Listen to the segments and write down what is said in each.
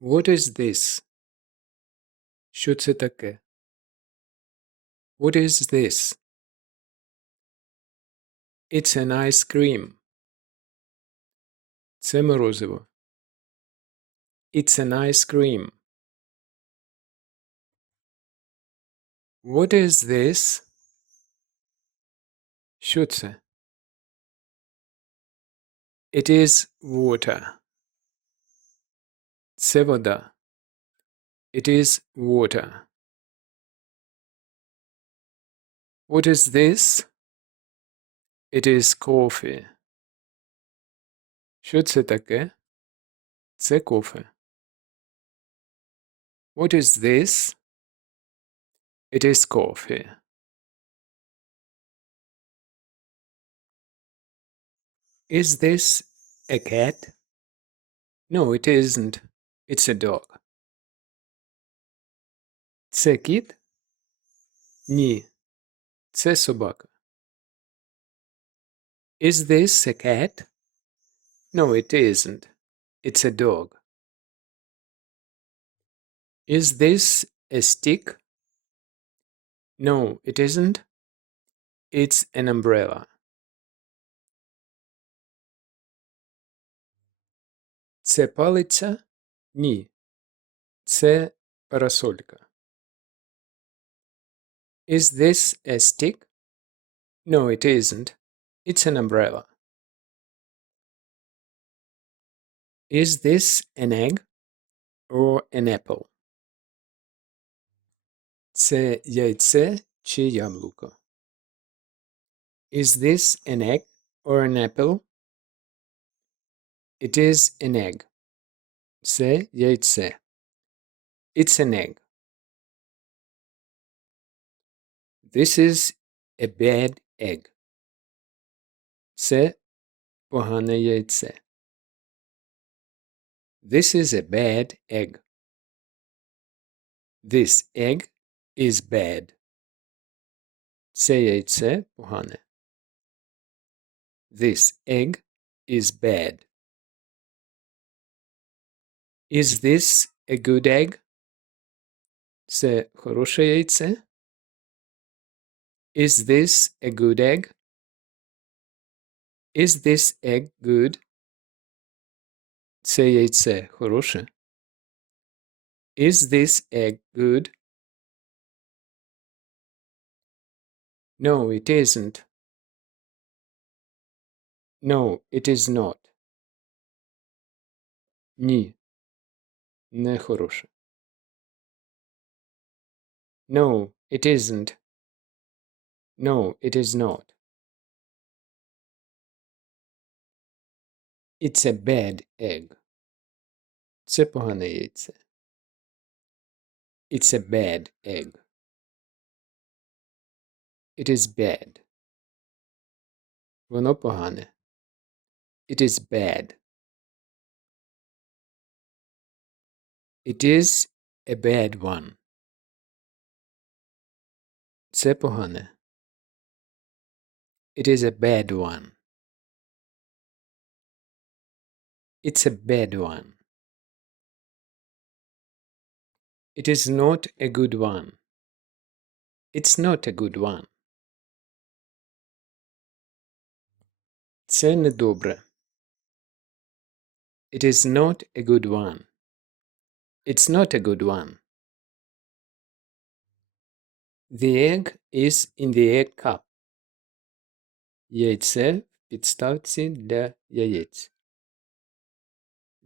What is this? Що це таке? What is this? It's an ice cream. Це морозиво. It's an ice cream. What is this? Що це? It is water. Це вода. It is water. What is this? It is coffee. Що це таке? Це кофе. What is this? It is coffee. Is this a cat? No, it isn't. It's a dog. Це кіт? Ні. Це собака. Is this a cat? No, it isn't. It's a dog. Is this a stick? No, it isn't. It's an umbrella. Це палиця? Ні. Це парасолька. Is this a stick? No, it isn't. It's an umbrella. Is this an egg or an apple? Це яйце чи яблуко? Is this an egg or an apple? It is an egg. Це яйце. It's an egg. This is a bad egg. Це погане яйце. This is a bad egg. This egg is bad. Це яйце погане. This egg is bad. Is this a good egg? Це хороше яйце? Is this a good egg? Is this egg good? Це яйце хороше? Is this egg good? No, it isn't. No, it is not. Ні. Не хороше. No, it isn't. No, it is not. It's a bad egg. Це погане яйце. It's a bad egg. It is bad. Воно погане. It is bad. It is a bad one. Це погане. It is a bad one. It's a bad one. It is not a good one. It's not a good one. Це недобре. It is not a good one. It's not a good one. The egg is in the egg cup. Яйце в підставці для яєць.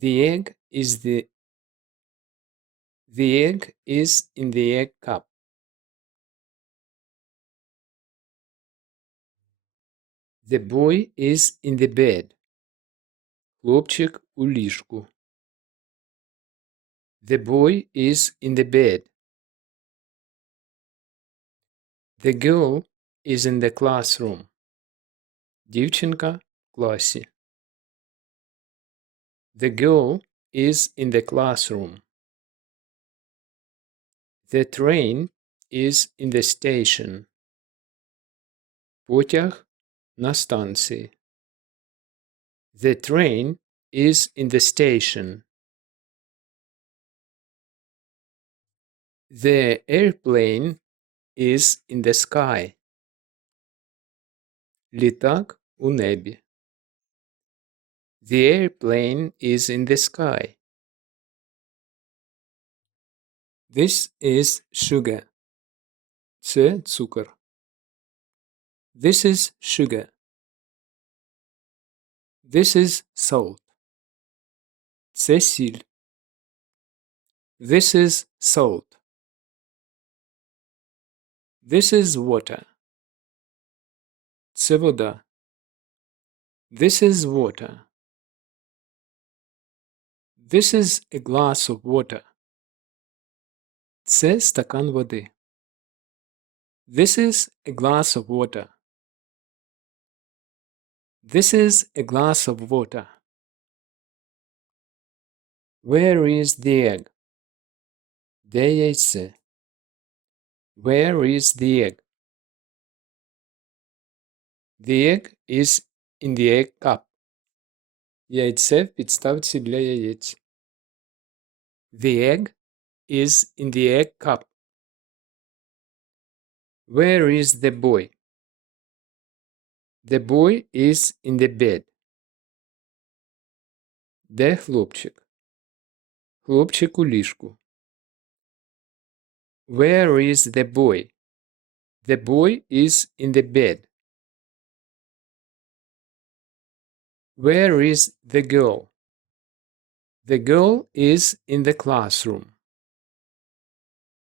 The egg is the The egg is in the egg cup. The boy is in the bed. Хлопчик у ліжку. The boy is in the bed. The girl is in the classroom. Дівчинка в класі. The girl is in the classroom. The train is in the station. Потяг на станції. The train is in the station. The airplane is in the sky. Літак у небі. The airplane is in the sky. This is sugar. Це цукор. This is sugar. This is salt. Це сіль. This is salt. This is water. Це вода. This is water. This is a glass of water. Це стакан води. This is a glass of water. This is a glass of water. Where is the egg? Де яйце? Where is the egg? The egg is in the egg cup. Яйце в підставці для яєць. The egg is in the egg cup. Where is the boy? The boy is in the bed. Де хлопчик? Хлопчик у ліжку. Where is the boy? The boy is in the bed. Where is the girl? The girl is in the classroom.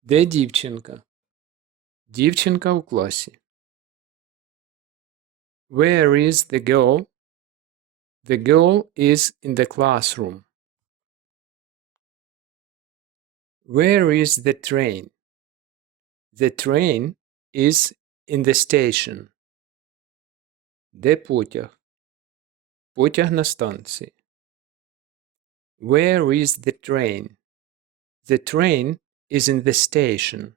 Де дівчинка? Дівчинка у класі. Where is the girl? The girl is in the classroom. Where is the train? The train is in the station. Де потяг? Потяг на станції. Where is the train? The train is in the station.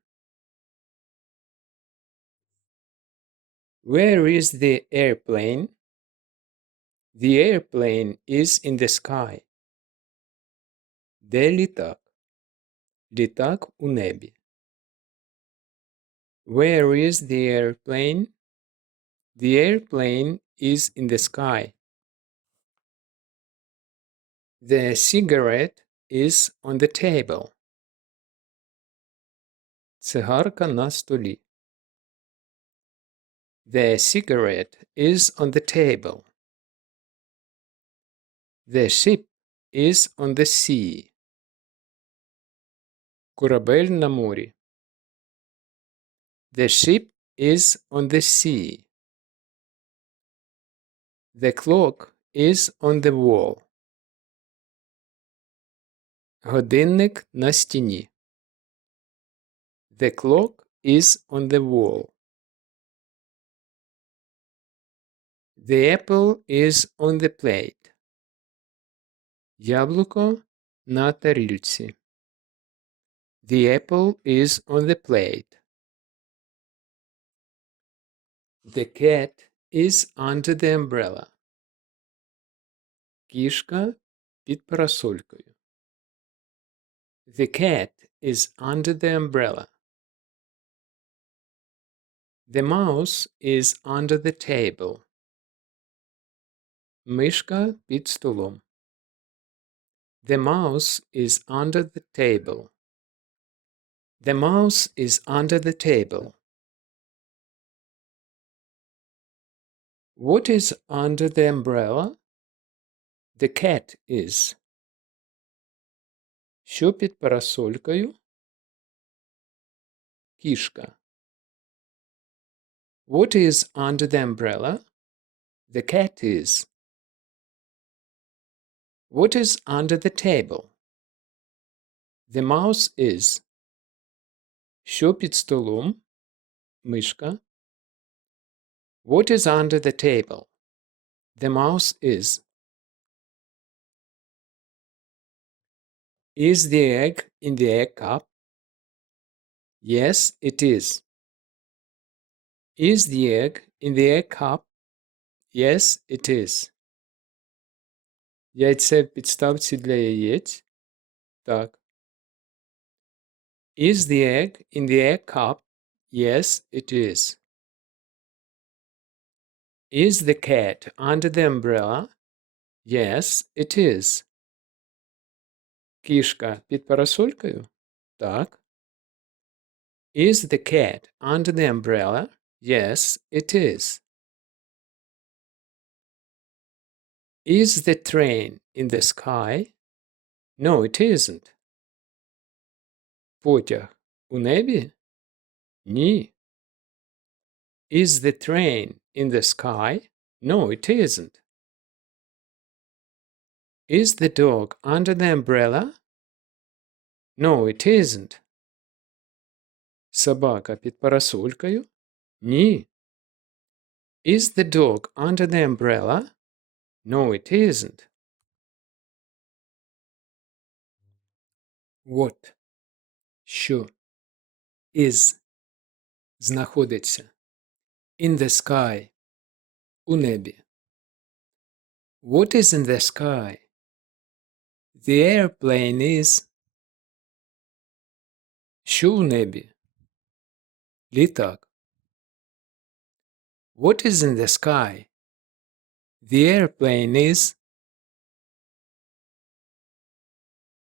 Where is the airplane? The airplane is in the sky. Де літак? Літак у небі. Where is the airplane? The airplane is in the sky. The cigarette is on the table. Цигарка на столі. The cigarette is on the table. The ship is on the sea. Корабель на морі. The ship is on the sea. The clock is on the wall. Годинник на стіні. The clock is on the wall. The apple is on the plate. Яблуко на тарілці. The apple is on the plate. The cat is under the umbrella. Кішка під парасолькою. The cat is under the umbrella. The mouse is under the table. Мишка під столом. The mouse is under the table. The mouse is under the table. What is under the umbrella? The cat is. Що під парасолькою? Кішка. What is under the umbrella? The cat is. What is under the table? The mouse is. Що під столом? Мишка. What is under the table? The mouse is. Is the egg in the egg cup? Yes, it is. Is the egg in the egg cup? Yes, it is. Яйце в підставці для яєць? Так. Is the egg in the egg cup? Yes, it is. Is the cat under the umbrella? Yes, it is. Кішка під парасолькою? Так. Is the cat under the umbrella? Yes, it is. Is the train in the sky? No, it isn't. Потяг у небі? Ні. Is the train in the sky? No, it isn't. Is the dog under the umbrella? No, it isn't. Собака під парасолькою? Ні. Is the dog under the umbrella? No, it isn't. What? Що? Is. Знаходиться. In the sky. У небі. What is in the sky? The airplane is. Що в небі? Літак. What is in the sky? The airplane is.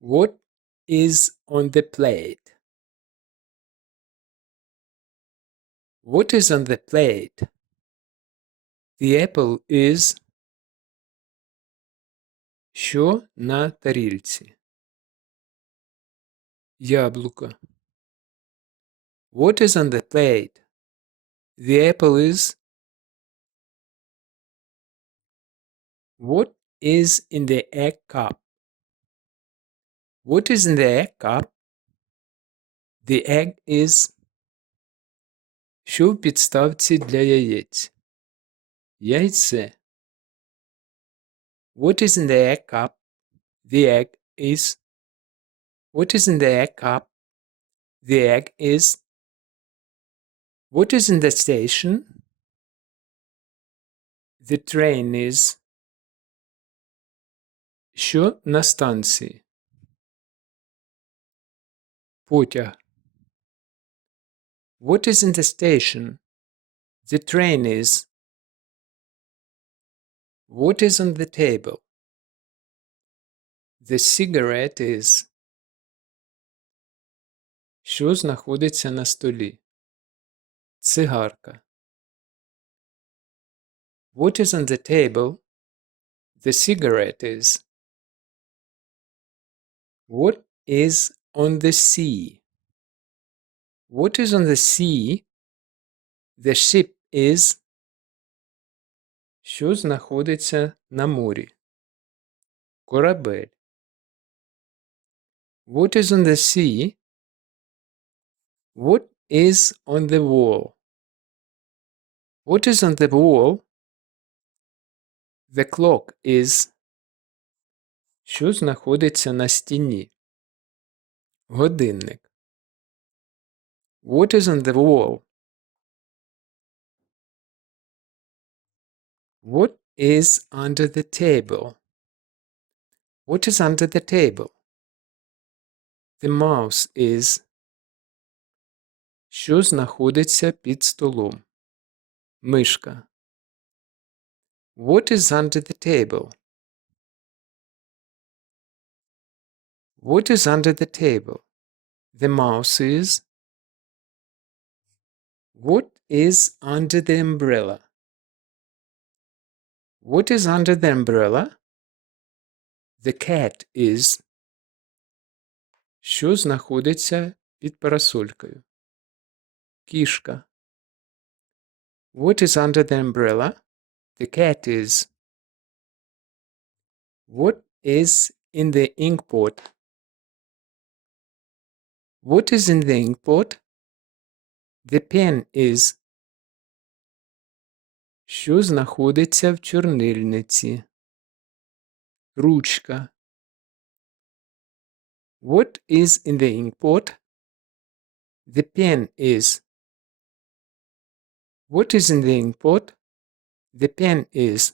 What is on the plate? What is on the plate? The apple is. Що на тарільці? Яблуко. What is on the plate? The apple is. What is in the egg cup? What is in the egg cup? The egg is. Що в підставці для яєць? Яйце. What is in the egg cup? The egg is. What is in the egg cup? The egg is. What is in the station? The train is. Що на станції? Потяг. What is in the station? The train is. What is on the table? The cigarette is. Що знаходиться на столі? Цигарка. What is on the table? The cigarette is. What is on the sea? What is on the sea? The ship is. Що знаходиться на морі? Корабель. What is on the sea? What is on the wall? What is on the wall? The clock is. Що знаходиться на стіні? Годинник. What is on the wall? What is under the table? What is under the table? The mouse is. Що знаходиться під столом? Мишка. What is under the table? What is under the table? The mouse is. What is under the umbrella? What is under the umbrella? The cat is. Що знаходиться під парасолькою? Кішка. What is under the umbrella? The cat is. What is in the ink pot? What is in the ink pot? The pen is. Що знаходиться в чорнильниці? Ручка. What is in the ink pot? The pen is. What is in the ink pot? The pen is.